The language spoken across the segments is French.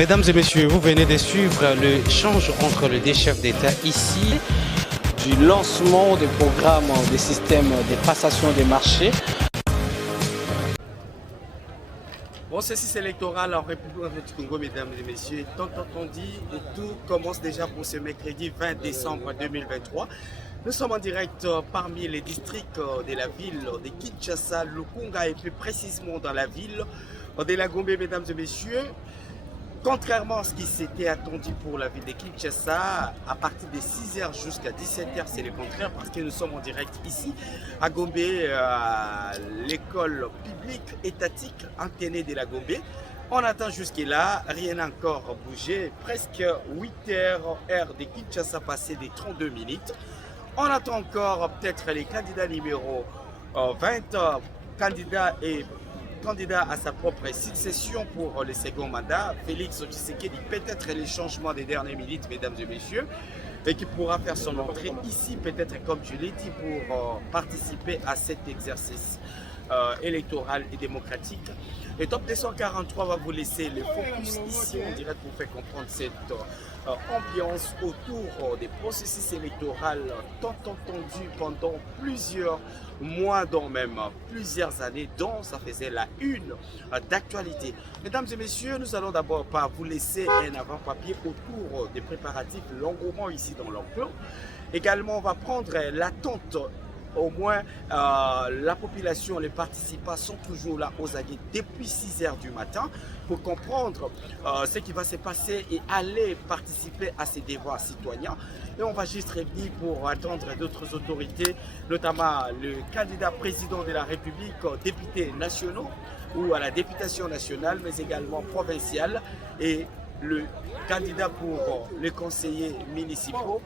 Mesdames et messieurs, vous venez de suivre l'échange entre les deux chefs d'État ici. Du lancement des programmes des systèmes de passation des marchés. Processus électoral en République du Congo, mesdames et messieurs, tant entendu, tout commence déjà pour ce mercredi 20 décembre 2023. Nous sommes en direct parmi les districts de la ville de Kinshasa, Lukunga et plus précisément dans la ville de la Gombe, mesdames et messieurs. Contrairement à ce qui s'était attendu pour la ville de Kinshasa, à partir de 6h jusqu'à 17h, c'est le contraire parce que nous sommes en direct ici à Gombe, l'école publique étatique antennée de la Gombe. On attend jusque-là, rien n'a encore bougé, presque 8h, heure de Kinshasa passé des 32 minutes. On attend encore peut-être les candidats numéro 20, candidat à sa propre succession pour le second mandat, Félix Tshisekedi, peut-être les changements des dernières minutes, mesdames et messieurs, et qui pourra faire son entrée ici, peut-être comme je l'ai dit, pour participer à cet exercice électoral et démocratique. Le top 243 va vous laisser le focus ici en direct pour faire comprendre cette ambiance autour des processus électoraux tant entendus pendant plusieurs mois, dont même plusieurs années, dont ça faisait la une d'actualité. Mesdames et messieurs, nous allons d'abord pas vous laisser un avant-papier autour des préparatifs, l'engouement ici dans l'enclos. Également, on va prendre l'attente. Au moins, la population, les participants sont toujours là aux aguets depuis 6h du matin pour comprendre ce qui va se passer et aller participer à ces devoirs citoyens. Et on va juste revenir pour attendre d'autres autorités, notamment le candidat président de la République, députés nationaux ou à la députation nationale, mais également provinciale, et le candidat pour les conseillers municipaux.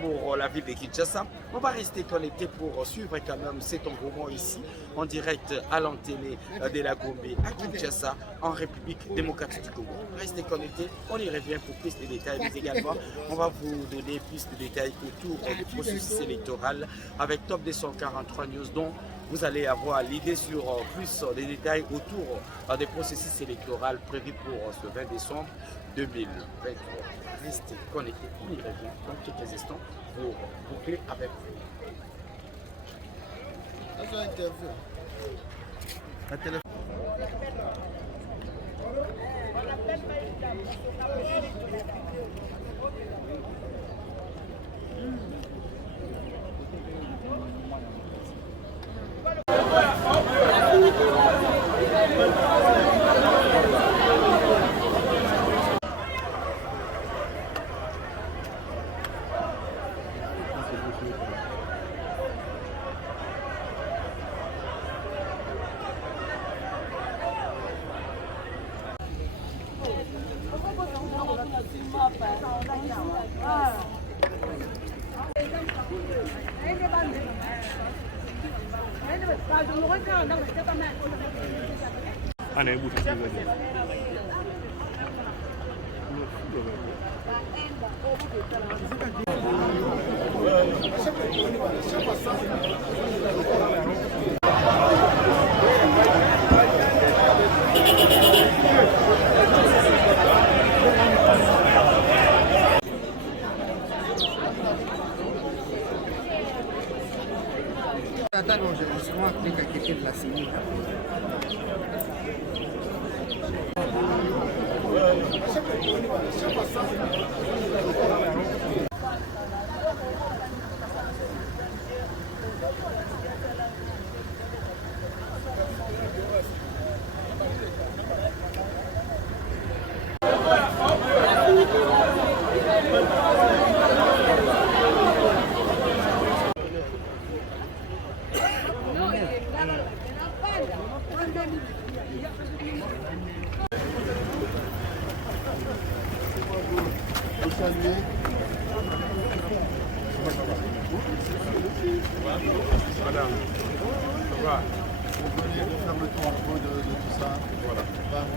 Pour la ville de Kinshasa. On va rester connecté pour suivre quand même cet engouement ici en direct à l'antenne de la Gombe à Kinshasa en République démocratique du Congo. Restez connectés, on y revient pour plus de détails, mais également on va vous donner plus de détails autour du processus électoral avec Top 243 News, dont vous allez avoir l'idée sur plus de détails autour des processus électoraux prévus pour ce 20 décembre 2023. Restez connectés, on y revient dans quelques instants pour boucler avec vous.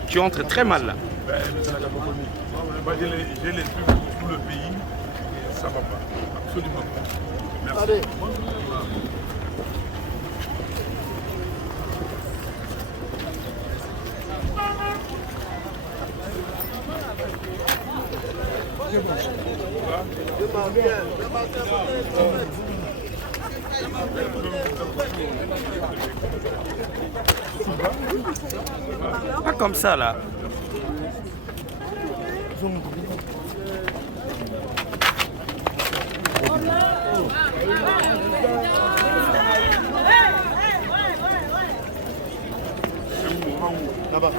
Tu entres très mal là. J'ai les trucs pour tout le pays et ça va pas. Absolument pas. Merci. Allez. Pas comme ça là. Là-bas.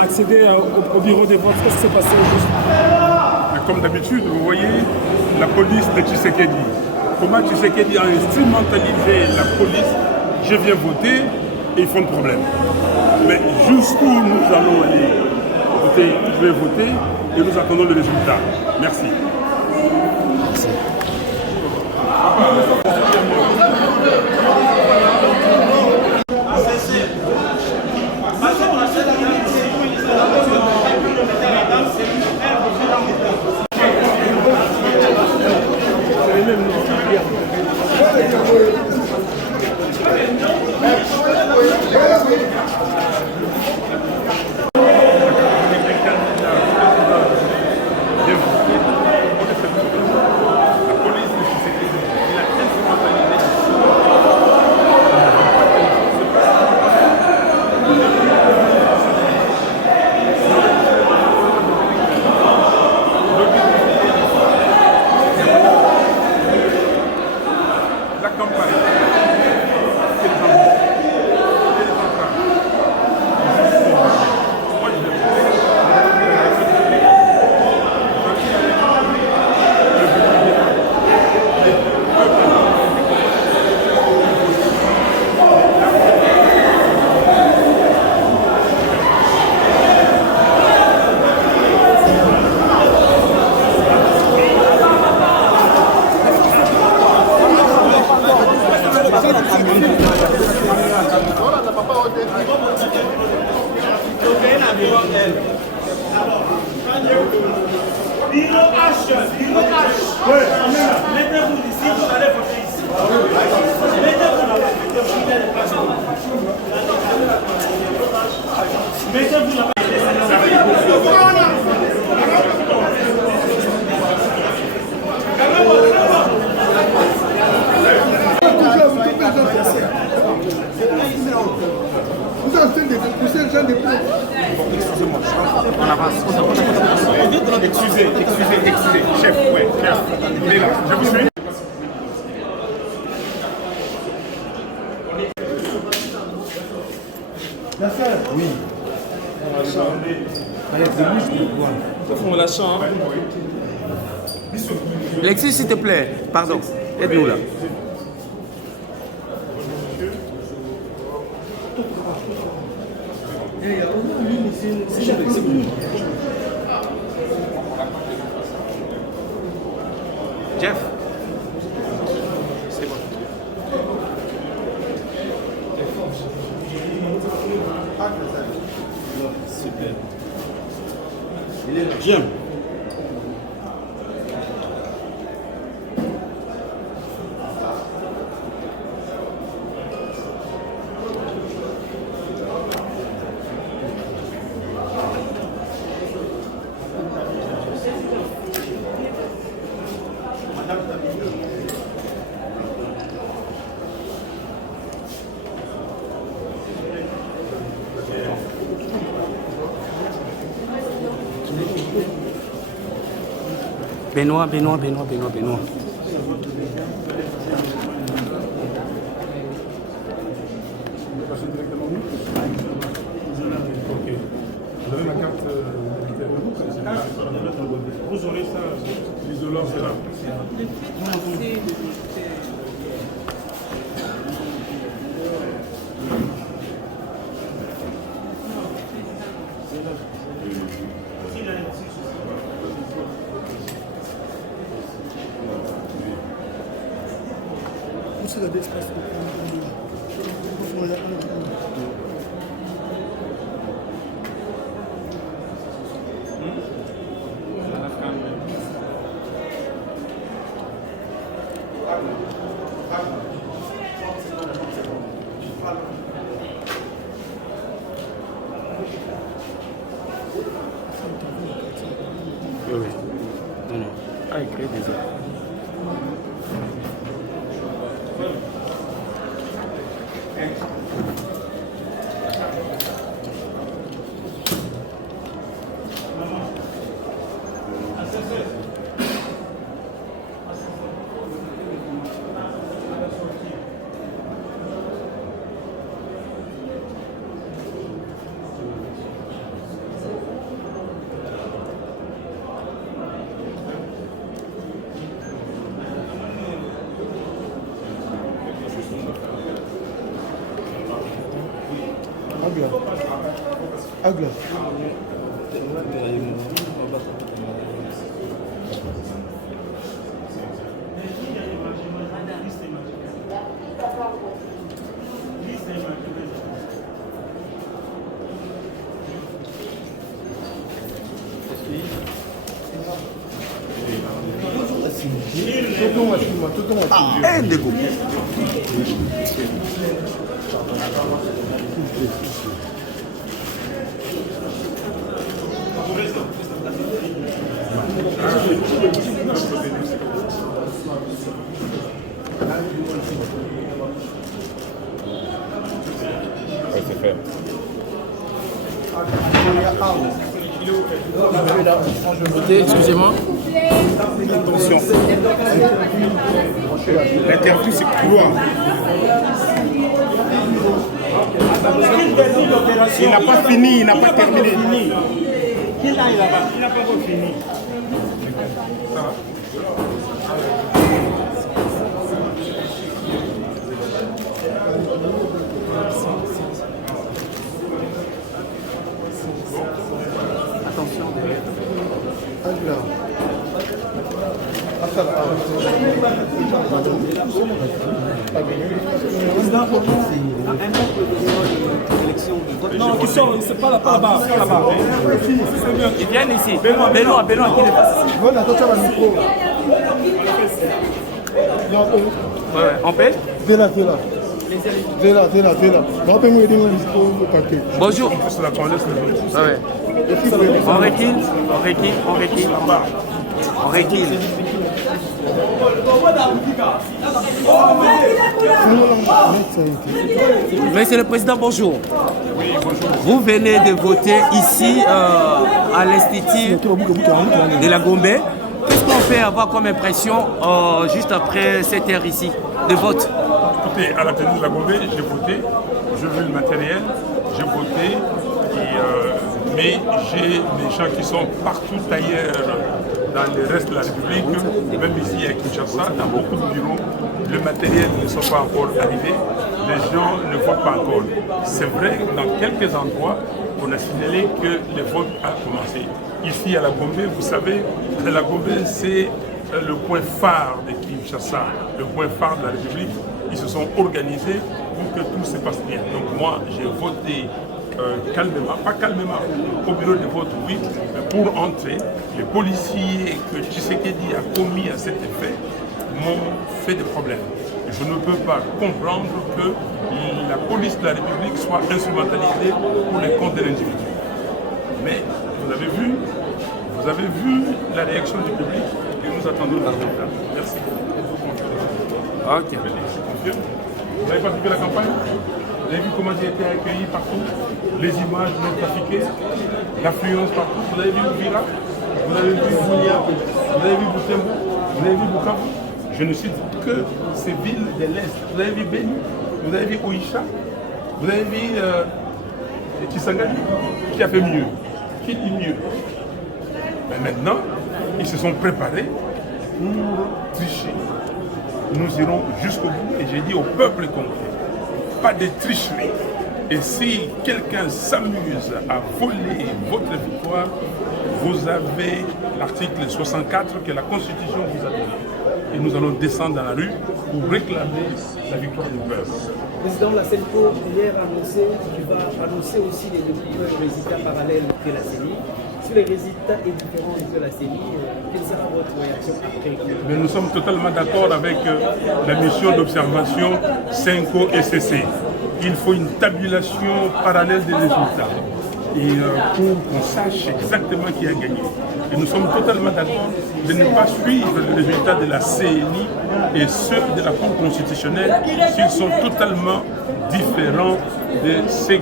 Accéder au bureau des votes, qu'est-ce qui s'est passé? Comme d'habitude, vous voyez la police de Tshisekedi. Comment Tshisekedi a instrumentalisé la police, je viens voter et ils font de problème. Mais jusqu'où nous allons aller? Écoutez, je vais voter et nous attendons le résultat. Merci. Excusez-moi, on avance. Excusez, chef, ouais, chef. Il est là, je vous suis. Oui. On la chante. Alexis, s'il te plaît, pardon, aide-nous là. Jeff. C'est bon. Super. Il est bien. Benoît. Ok. Vous avez ma carte vous aurez ça. L'isolant, c'est là. Oui. Non. Ah, il crée des autres. Agla. Excusez-moi. Attention. L'interview, c'est couloir. Il n'a pas fini, il n'a pas terminé. Qui là, il là-bas? Il n'a pas encore fini. Attention. Agla. Non, ils sont, c'est pas là-bas, pas là-bas. Ils viennent ici. Benoît, qui les passe ici. Voilà, attention à la micro. Ouais, on paye. T'es là. On peut me dire un micro au paquet. Bonjour. C'est la qu'on laisse le Ouais. On recule. Monsieur le Président, bonjour. Oui, bonjour. Vous venez de voter ici à l'Institut de la Gombe. Qu'est-ce qu'on peut avoir comme impression juste après cette heure ici de vote? Écoutez, à la télé de la Gombe, j'ai voté, je veux le matériel, j'ai voté, mais j'ai des gens qui sont partout ailleurs dans le reste de la République, même ici à Kinshasa, dans beaucoup de bureaux, le matériel ne sont pas encore arrivés, les gens ne votent pas encore. C'est vrai, dans quelques endroits, on a signalé que le vote a commencé. Ici à la Gombe, vous savez, la Gombe c'est le point phare de Kinshasa, le point phare de la République. Ils se sont organisés pour que tout se passe bien. Donc moi, j'ai voté calmement, pas calmement, au bureau de vote, oui, mais pour entrer, les policiers que Tshisekedi a commis à cet effet m'ont fait des problèmes. Je ne peux pas comprendre que la police de la République soit instrumentalisée pour les comptes de l'individu. Mais vous avez vu la réaction du public et nous attendons le résultat. Merci. Ok. Vous n'avez pas suivi la campagne? Vous avez vu comment j'ai été accueilli partout? Les images non trafiquées, l'affluence partout. Vous avez vu Ouvira, vous avez vu Bounia, vous avez vu Butembo, vous avez vu Bukavu. Je ne cite que ces villes de l'Est. Vous avez vu Beni, vous avez vu Oisha, vous avez vu Kisangani, qui a fait mieux, qui dit mieux. Mais maintenant, ils se sont préparés pour tricher. Nous irons jusqu'au bout et j'ai dit au peuple congolais, pas de tricherie. Et si quelqu'un s'amuse à voler votre victoire, vous avez l'article 64 que la Constitution vous a donné. Et nous allons descendre dans la rue pour réclamer la victoire du peuple. Président, la CENCO hier a annoncé qu'il va annoncer aussi les résultats parallèles de la CENI. Sur les résultats et différents de la CENI, quelle sera votre réaction après? Mais nous sommes totalement d'accord avec la mission d'observation CENCO et CC. Il faut une tabulation parallèle des résultats et pour qu'on sache exactement qui a gagné. Et nous sommes totalement d'accord de ne pas suivre les résultats de la CENI et ceux de la Cour constitutionnelle s'ils sont totalement différents de ce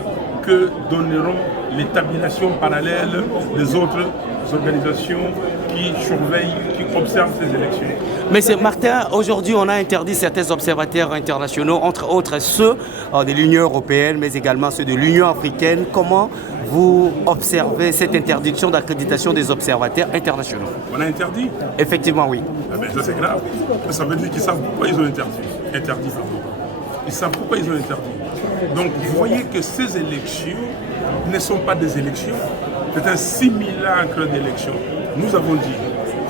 que donneront les tabulations parallèles des autres organisations qui surveillent, qui observent ces élections. Monsieur Martin, aujourd'hui on a interdit certains observateurs internationaux, entre autres ceux de l'Union européenne, mais également ceux de l'Union africaine. Comment vous observez cette interdiction d'accréditation des observateurs internationaux? On a interdit? Effectivement, oui. Ah ben ça c'est grave. Ça veut dire qu'ils savent pourquoi ils ont interdit. Ils savent pourquoi ils ont interdit. Donc vous voyez que ces élections ne sont pas des élections, c'est un simulacre d'élections. Nous avons dit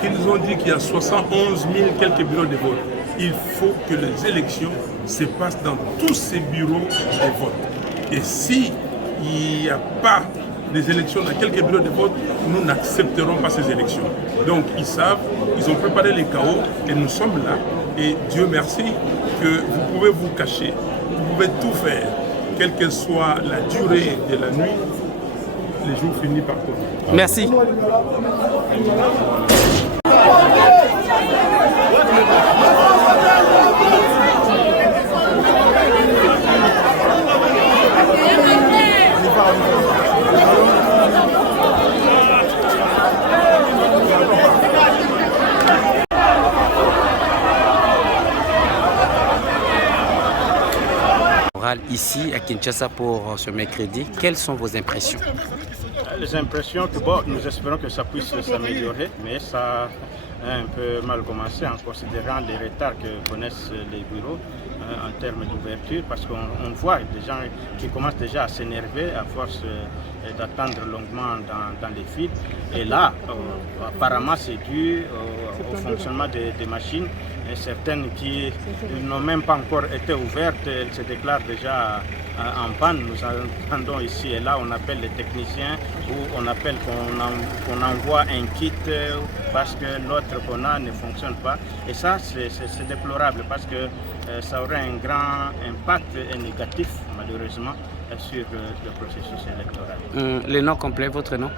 qu'ils ont dit qu'il y a 71 000 quelques bureaux de vote. Il faut que les élections se passent dans tous ces bureaux de vote. Et si il n'y a pas des élections dans quelques bureaux de vote, nous n'accepterons pas ces élections. Donc ils savent, ils ont préparé les chaos et nous sommes là. Et Dieu merci que vous pouvez vous cacher, vous pouvez tout faire, quelle que soit la durée de la nuit, les jours finissent par tomber. Merci. Ici à Kinshasa pour ce mercredi, quelles sont vos impressions? Les impressions que bon, nous espérons que ça puisse s'améliorer, mais ça a un peu mal commencé en considérant les retards que connaissent les bureaux en termes d'ouverture, parce qu'on voit des gens qui commencent déjà à s'énerver à force d'attendre longuement dans les files. Et là, apparemment, c'est dû au fonctionnement des machines. Et certaines qui n'ont même pas encore été ouvertes, elles se déclarent déjà en panne. Nous entendons ici et là, on appelle les techniciens ou on appelle qu'on envoie un kit parce que l'autre qu'on a ne fonctionne pas. Et ça, c'est déplorable parce que ça aurait un grand impact négatif, malheureusement, sur le processus électoral. Le nom complet, votre nom?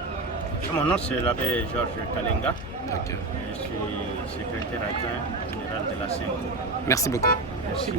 Mon nom, c'est l'abbé Georges Kalenga. Okay. Je suis secrétaire adjoint général de la CENCO. Merci beaucoup. Merci.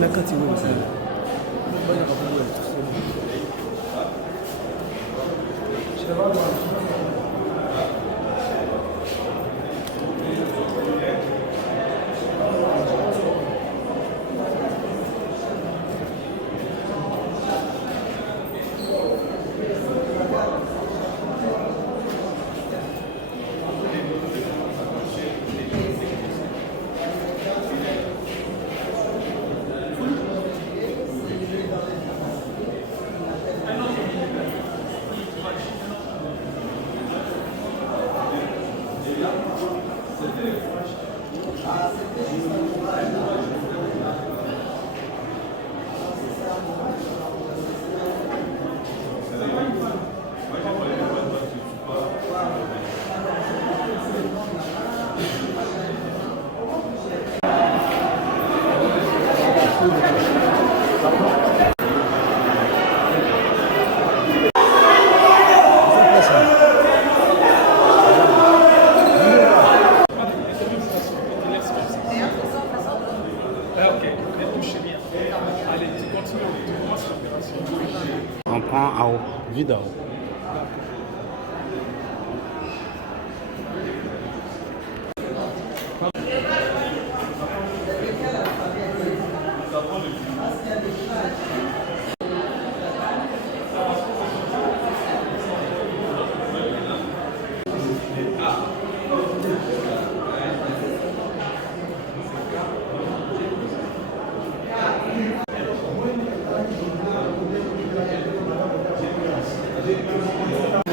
nakati wewe sana. On prend à eau. Vide à eau.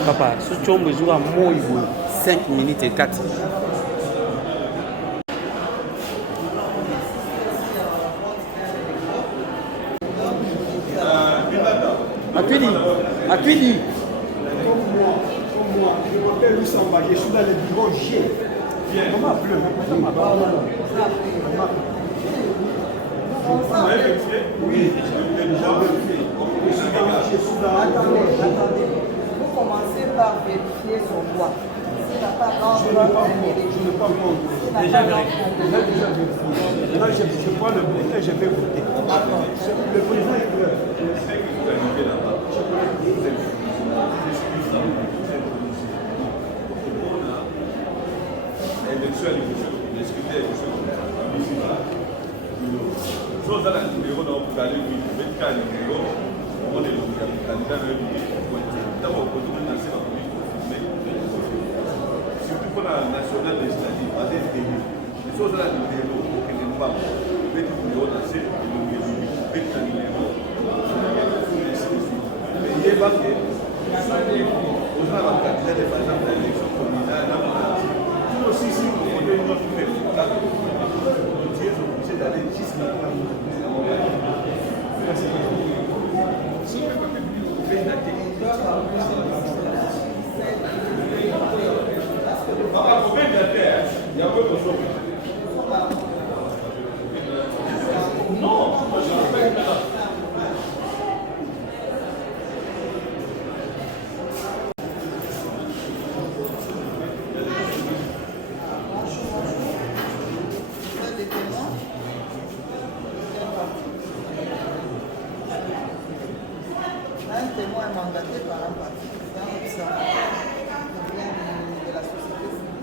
Papa, ce chombo joue à moi 5 minutes et 4. Atwidi. Comme moi, je m'appelle Loussamba, je suis dans le bureau G. Comment bleu? Oui, je suis dans Attendez. Vous commencez par vérifier son voix. S'il n'a pas rentré, je n'ai pas encore déjà vérifié. Maintenant, je prends le bulletin, je vais voter. Le président est bleu. Surtout pour la nationale législative, pas des délits. Les choses là, les délits, qui n'est pas bon. Mais tu peux lancer le numéro, mais il est marqué, on a la carte de par exemple l'élection communale, tout aussi si vous prenez une autre personne, là, vous êtes obligé d'aller jusqu'à la combien d'affaires il y a peu de choses. Non, je ne sais pas. un témoin mandaté par un parti, c'est un observateur qui vient de la société civile.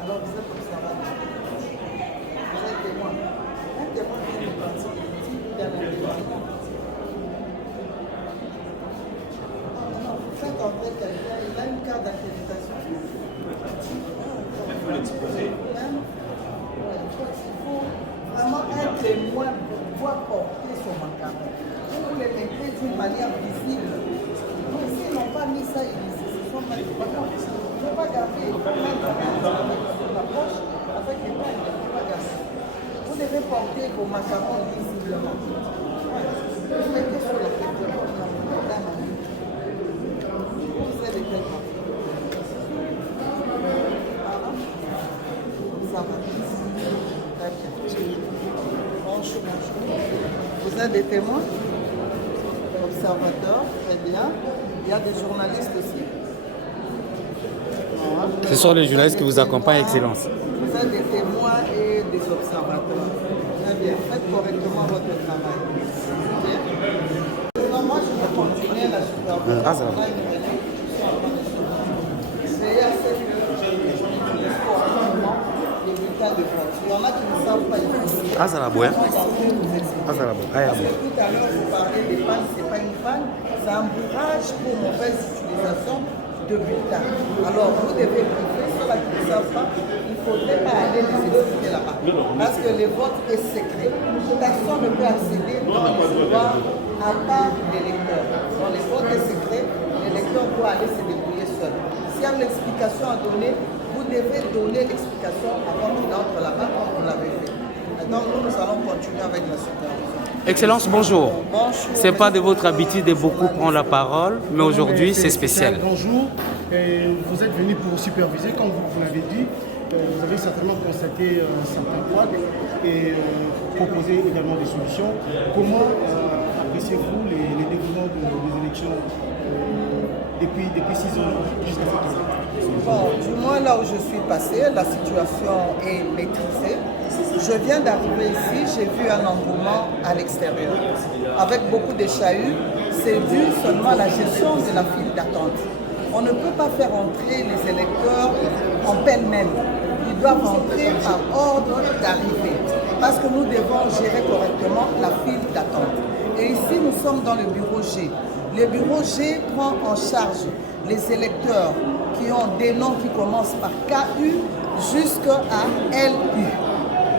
Alors vous êtes observateur. Vous êtes témoin. Un témoin vient du parti politique ou d'un individu. Vous faites entrer quelqu'un, il a une carte d'accréditation. Il faut l'exposer. Il faut vraiment un témoin pour pouvoir porter son macaron. Vous les mettez d'une manière visible. Mais s'ils n'ont pas mis ça ici, ce sont pas des bâtons. Il ne faut pas garder. Il faut mettre la poche avec les mains. Il ne faut pas garder. Vous devez porter vos macarons visiblement. Vous mettez sur la tête de votre maman. Vous êtes de quel côté? Ça va. Très bien. Bonjour. Vous êtes des témoins? Observateurs, très bien. Il y a des journalistes aussi. Voilà. Ce sont les journalistes qui vous accompagnent, Excellence. Vous êtes des témoins et des observateurs. Très bien. Faites correctement votre travail. Non, moi, je vais continuer la supervision. Ah, ça va. On a une réunion qui sont en train de se faire. Veillez à ce que j'utilise correctement les bulletins de vote. Il y en a qui ne savent pas utiliser. Ah, ça va, ouais. Comment ils vont vous expliquer. Ah, ça va, bon. Ah, Parce que tout à l'heure, vous parlez des pannes, ce n'est pas une panne, c'est un bourrage pour mauvaise utilisation de bulletins. Alors, vous devez briefer ceux-là qui ne savent pas, il ne faudrait pas aller les expliquer là-bas. Parce que le vote est secret. Personne ne peut accéder dans les couloirs à part les lecteurs. Dans les votes est secret, les lecteurs doivent aller se débrouiller seuls. S'il y a une explication à donner, vous devez donner l'explication avant qu'il entre là-bas comme on l'avait fait. Donc nous allons continuer avec la supervision. Excellence, bonjour. Bonjour. C'est pas de votre habitude de beaucoup prendre la parole, mais aujourd'hui c'est spécial. Bonjour. Vous êtes venu pour superviser, comme vous l'avez dit. Vous avez certainement constaté certains couacs et proposé également des solutions. Comment appréciez-vous les déroulements des élections depuis 6 ans jusqu'à cette heure? Bon, du moins là où je suis passée, la situation est maîtrisée. Je viens d'arriver ici, j'ai vu un engouement à l'extérieur. Avec beaucoup de chahuts, c'est dû seulement à la gestion de la file d'attente. On ne peut pas faire entrer les électeurs en pêle-mêle. Ils doivent entrer par ordre d'arrivée. Parce que nous devons gérer correctement la file d'attente. Et ici, nous sommes dans le bureau G. Le bureau G prend en charge les électeurs qui ont des noms qui commencent par KU jusqu'à LU.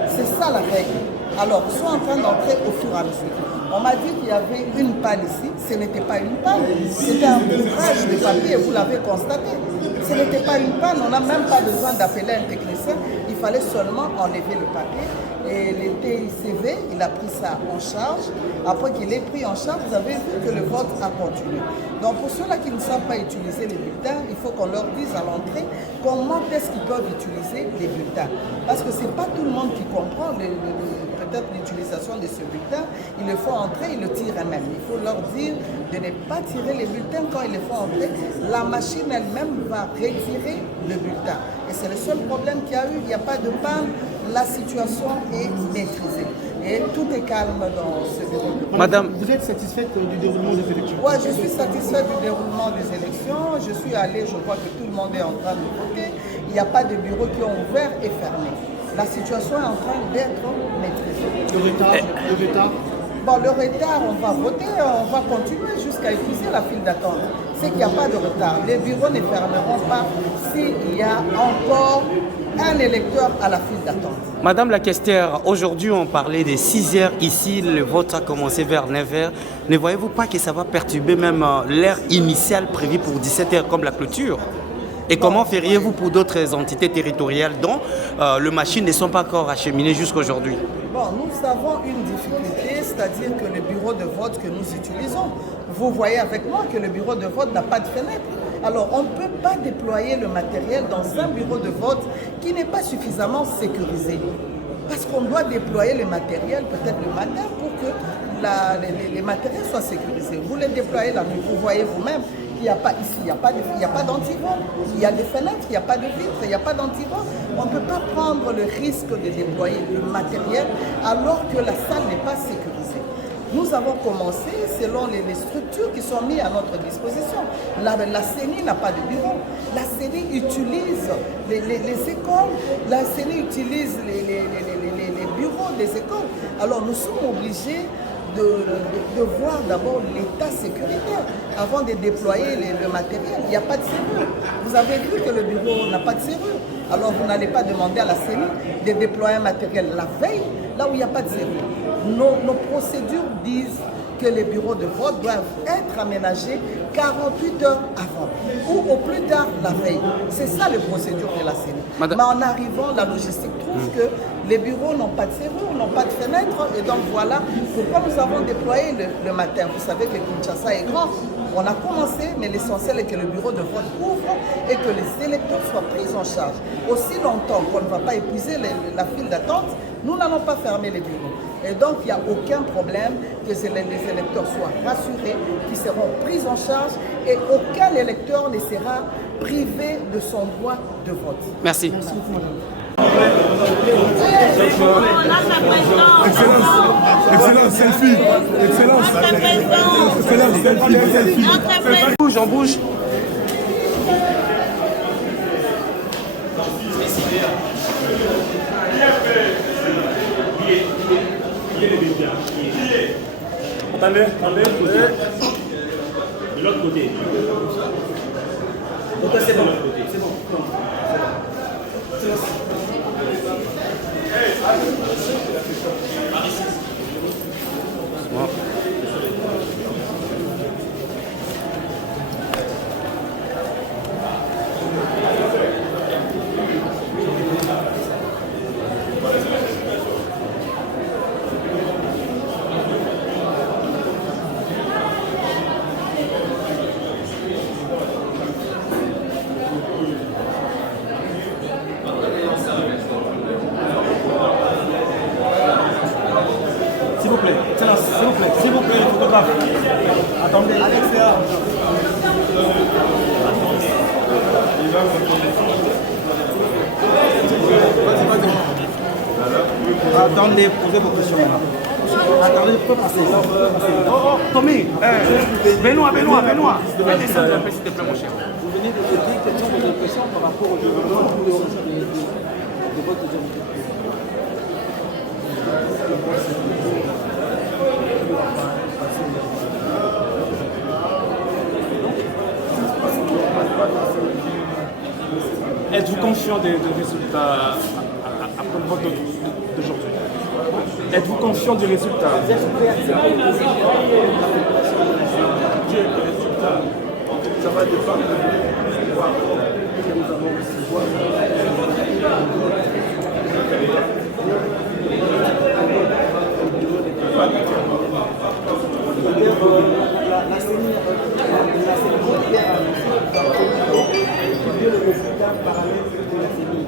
C'est ça la règle. Alors, ils sont en train d'entrer au fur et à mesure. On m'a dit qu'il y avait une panne ici. Ce n'était pas une panne. C'était un bourrage de papier, vous l'avez constaté. Ce n'était pas une panne. On n'a même pas besoin d'appeler un technicien. Il fallait seulement enlever le papier. Et le TICV, il a pris ça en charge. Après qu'il ait pris en charge, vous avez vu que le vote a continué. Donc pour ceux-là qui ne savent pas utiliser les bulletins, il faut qu'on leur dise à l'entrée comment est-ce qu'ils peuvent utiliser les bulletins. Parce que ce n'est pas tout le monde qui comprend peut-être l'utilisation de ce bulletin. Il le faut entrer, ils le tirent eux-mêmes. Il faut leur dire de ne pas tirer les bulletins quand il le faut entrer. La machine elle-même va retirer le bulletin. Et c'est le seul problème qu'il y a eu. Il n'y a pas de panne. La situation est maîtrisée. Et tout est calme dans ce bureau. Madame, vous êtes satisfaite du déroulement des élections? Oui, je suis satisfaite du déroulement des élections. Je suis allée, je vois que tout le monde est en train de voter. Il n'y a pas de bureaux qui ont ouvert et fermé. La situation est en train d'être maîtrisée. Le retard? Bon, le retard, on va voter, on va continuer jusqu'à épuiser la file d'attente. C'est qu'il n'y a pas de retard. Les bureaux ne fermeront pas s'il y a encore un électeur à la file d'attente. Madame la questeur, aujourd'hui on parlait des 6 heures ici, le vote a commencé vers 9 heures. Ne voyez-vous pas que ça va perturber même l'heure initiale prévue pour 17 heures comme la clôture? Et comment feriez-vous pour d'autres entités territoriales dont les machines ne sont pas encore acheminées jusqu'à aujourd'hui? Bon, nous avons une difficulté, c'est-à-dire que le bureau de vote que nous utilisons, vous voyez avec moi que le bureau de vote n'a pas de fenêtre. Alors, on ne peut pas déployer le matériel dans un bureau de vote qui n'est pas suffisamment sécurisé. Parce qu'on doit déployer le matériel peut-être le matin pour que les matériels soient sécurisés. Vous les déployez la nuit, vous voyez vous-même qu'il n'y a pas ici, il n'y a pas d'antivol. Il y a des fenêtres, il n'y a pas de vitres, il n'y a pas d'antivol. On ne peut pas prendre le risque de déployer le matériel alors que la salle n'est pas sécurisée. Nous avons commencé selon les structures qui sont mises à notre disposition. La CENI n'a pas de bureau. La CENI utilise les écoles. La CENI utilise les bureaux des écoles. Alors nous sommes obligés de voir d'abord l'état sécuritaire avant de déployer le matériel. Il n'y a pas de serrure. Vous avez vu que le bureau n'a pas de serrure. Alors vous n'allez pas demander à la CENI de déployer un matériel la veille, là où il n'y a pas de serrure. Nos procédures disent que les bureaux de vote doivent être aménagés 48 heures avant ou au plus tard la veille. C'est ça les procédures de la CENI. Mais en arrivant, la logistique trouve que les bureaux n'ont pas de serrure, n'ont pas de fenêtre et donc voilà pourquoi nous avons déployé le matin. Vous savez que Kinshasa est grand. On a commencé, mais l'essentiel est que le bureau de vote ouvre et que les électeurs soient pris en charge. Aussi longtemps qu'on ne va pas épuiser la file d'attente, nous n'allons pas fermer les bureaux. Et donc, il n'y a aucun problème que les électeurs soient rassurés, qu'ils seront pris en charge et aucun électeur ne sera privé de son droit de vote. Merci. Merci beaucoup, madame. Excellence, selfie. Excellence. Excellence, selfie. Bouge, on bouge. Attendez. De l'autre côté. Donc c'est bon. S'il vous plaît, le photographe. Attendez. À l'extérieur. Attendez, posez vos questions là. Attendez, vous pouvez passer. Tommy, Benoît, fais descendre un peu s'il te plaît mon cher. Vous venez de dire quelles sont vos impressions par rapport au développement de votre zone. Êtes-vous conscient des résultats après le vote d'aujourd'hui? Êtes-vous conscient du résultat? Du résultat, ça va dépendre du pouvoir que nous allons recevoir. La CENI le résultat parallèle de la CENI.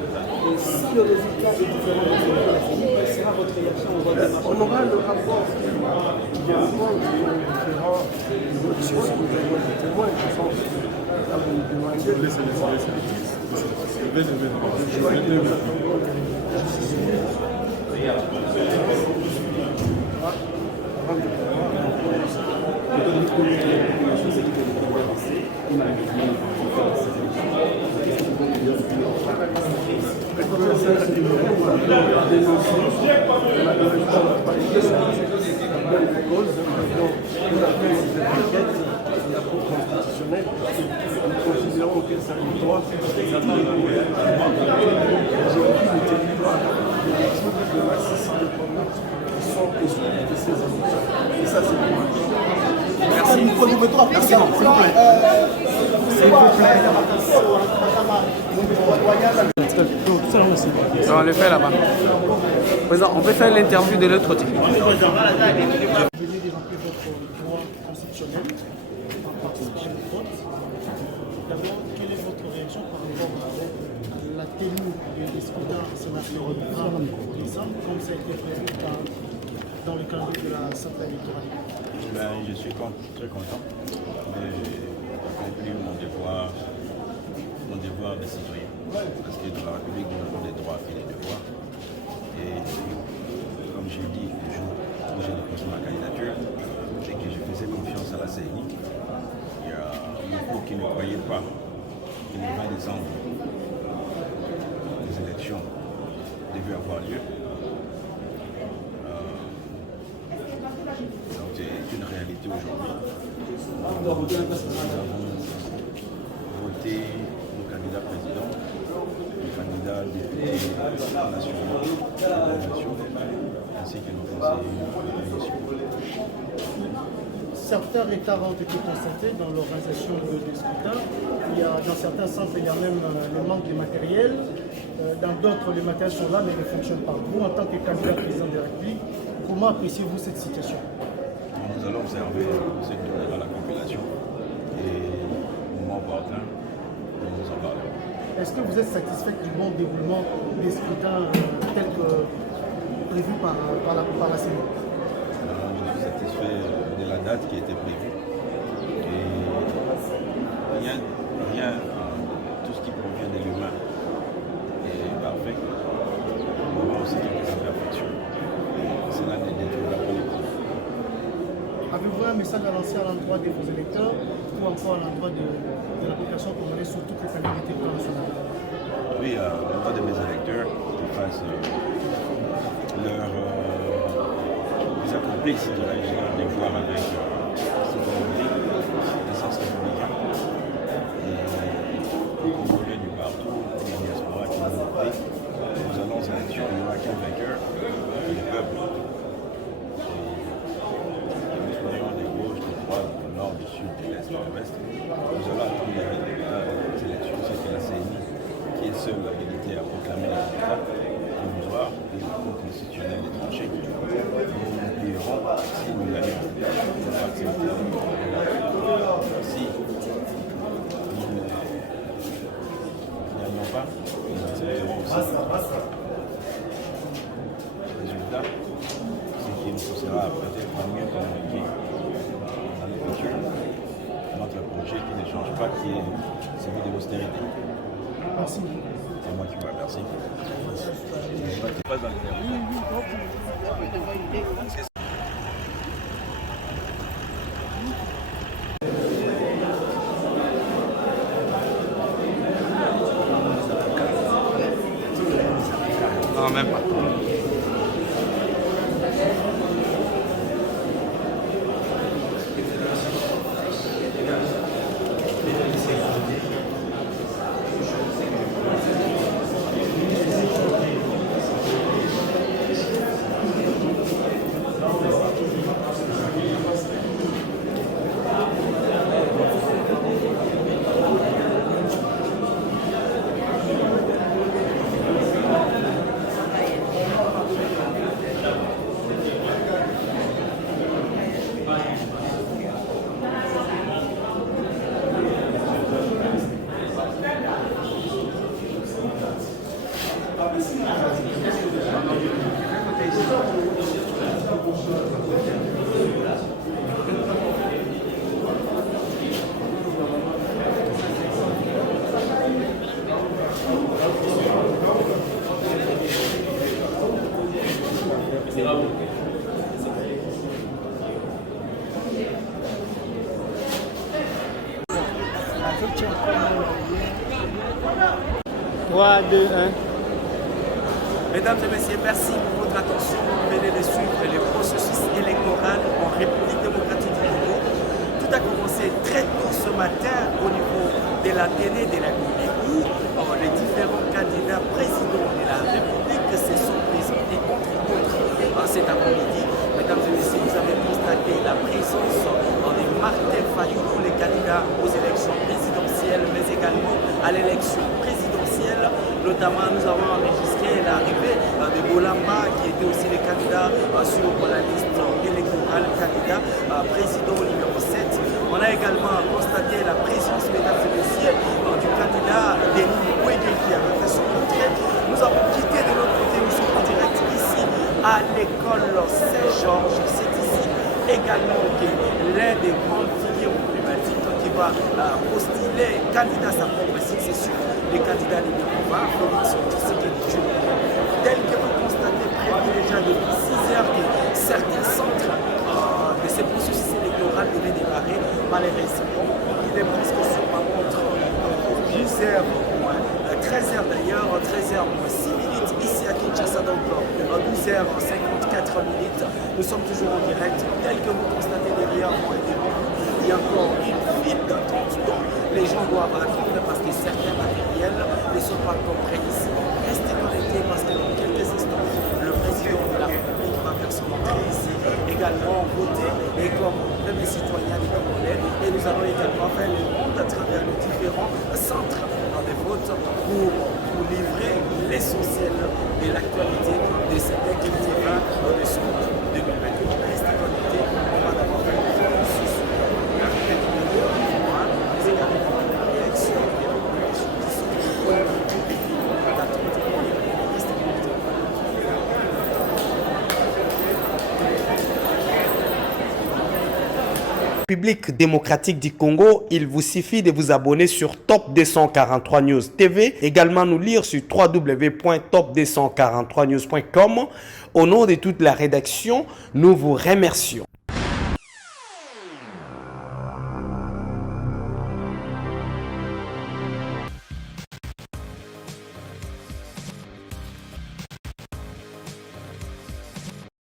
Et si le résultat est différent de la CENI, quelle sera votre réaction au vote? On aura le rapport qui répond aux différents témoins qui sont à vous demander. Nous considérons que ça nous doit aujourd'hui le territoire de l'étude de la Sicile de commerce qui sont issus de ces élections. Et ça, c'est pour moi. Merci. S'il vous plaît. On le fait là-bas. Président, on peut faire l'interview de l'autre côté. Vous venez d'évoquer votre droit constitutionnel en participant au vote. D'abord, quelle est votre réaction par rapport à la tenue des scrutins sénatoriaux en décembre, comme ça a été prévu dans le calendrier de la Assemblée électorale? Je suis très content d'accomplir mon devoir de citoyen. Parce que dans la République, nous avons des droits et des devoirs. Et comme j'ai dit le jour où j'ai déposé ma candidature, c'est que je faisais confiance à la CENI. Il y a beaucoup qui ne croyaient pas que le 20 décembre, les élections devaient avoir lieu. Donc c'est une réalité aujourd'hui. Nous avons voté nos candidats présidents, les candidats députés nationaux, ainsi que nos conseillers municipaux. Certains retards ont été constatés dans l'organisation des scrutins. Dans certains centres, il y a même le manque de matériel. Dans d'autres, les matériels sont là, mais ne fonctionnent pas. Vous, en tant que candidat président de la République, comment appréciez-vous cette situation? Nous allons observer cette donnée dans la compilation et au moment opportun, nous nous en parlerons. Est-ce que vous êtes satisfait du bon déroulement des scrutins tels que prévus par la CENI? Je suis satisfait de la date qui était prévue. Et rien, tout ce qui provient de l'humain est parfait. Nous avons aussi quelques affaires. avez-vous un message à lancer à l'endroit de vos électeurs ou encore à l'endroit de la population congolaise sur toutes les familles internationales? Oui, à l'endroit de mes électeurs, qu'ils fassent ils accomplissent leur devoir avec cette République, l'essence républicaine. Et les Congolais du partout, la diaspora qui nous prie, nous allons aux élections, il n'y aura qu'un vainqueur, le peuple. Nous soyons des gauches, des droites, du nord, du sud, de l'est, de l'ouest. Nous allons attendre les résultats des élections, c'est que la CENI, qui est seule habilitée à proclamer les résultats provisoires et les cours constitutionnels étrangers, nous payerons si nous gagnons. Si nous ne gagnons pas, nous accepterons aussi le résultat, ce qui nous poussera peut-être à mieux communiquer dans le futur notre projet qui ne change pas, qui est celui de l'austérité. Merci. C'est moi qui vous remercie. Non, même pas. Mesdames et messieurs, merci pour votre attention. Vous venez de suivre le processus électoral en République démocratique du Congo. Tout a commencé très tôt ce matin au niveau de l'Athénée de la Guinée où les différents candidats présidents de la République se sont présentés entre autres cet après-midi. Mesdames et messieurs, vous avez constaté la présence de Martin Fayulu, le candidat aux élections présidentielles, mais également à l'élection présidentielle. Notamment, nous avons enregistré l'arrivée de Bolamba, qui était aussi le candidat sur la liste électorale, candidat président numéro 7. On a également constaté la présence, mesdames et messieurs, du candidat Denis Mukwege qui avait fait son entrée. Nous avons quitté de l'autre côté, nous sommes en direct ici à l'école Saint-Georges. C'est ici également que l'un des grandes figures emblématiques qui va postuler candidat à sa propre succession, le candidat numéro 20, Félix Tshisekedi. Tel que vous constatez prévu déjà depuis 6 heures que certains centres de ces processus électoraux devaient démarrer, malheureusement, il est presque sur ma montre 12h moins 13h d'ailleurs, 13h moins 6 minutes ici à Kinshasa, donc 12h54 minutes. Nous sommes toujours en direct, tel que vous constatez derrière moi et devant vous. Il y a encore une file d'attente dont les gens doivent attendre parce que certains matériels ne sont pas encore prêts ici. Restez connectés parce que dans quelques instants, le président de la République va faire son entrée ici, également voter et comme les citoyens des Congolais. Et nous allons également faire le monde à travers les différents centres de vote pour vous livrer l'essentiel de l'actualité de cet exécutif de son 2020. Restez connectés, on va d'abord faire le processus sur l'arrivée du milieu, mais également la réaction et la population qui sont d'attente. Restez connectés. République démocratique du Congo, il vous suffit de vous abonner sur Top 243 News TV, également nous lire sur www.top243news.com. Au nom de toute la rédaction, nous vous remercions.